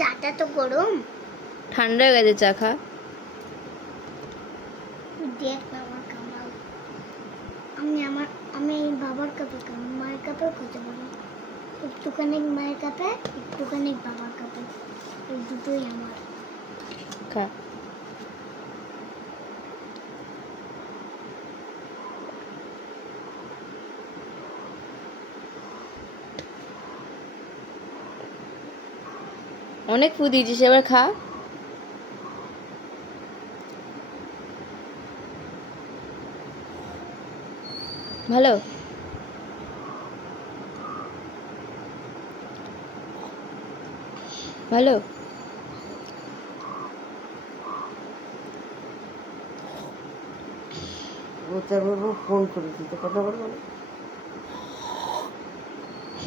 চাটা তো গরম, ঠান্ডা হয়ে গেছে, চা খা। দেখ বাবার কামাল। আমি বাবার কাপে খাবো, মায়ের কাপে খেতে পারি। একটুখানি মায়ের কাপে, একটুখানি বাবার কাপে, এই দুটোই আমার। খা। অনেক ফু দিয়েছিস, এবার খা। ভালো। ভালো। ও তার বাবু ফোন করে দিতে কথা বলবো না,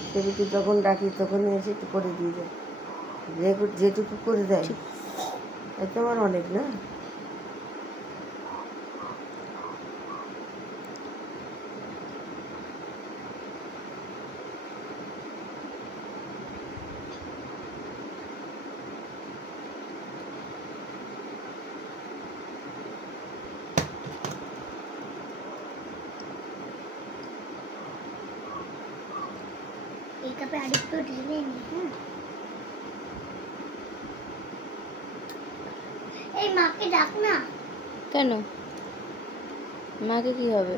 সেটুকু যখন ডাকি তখনই এসে একটু করে দিয়ে যায়, যেটুকু করে দেয় এতে আমার অনেক না। এই কাপে আরেকটু ঢেলে নি। এই মাকে ডাক না। কেন? মাকে কি হবে?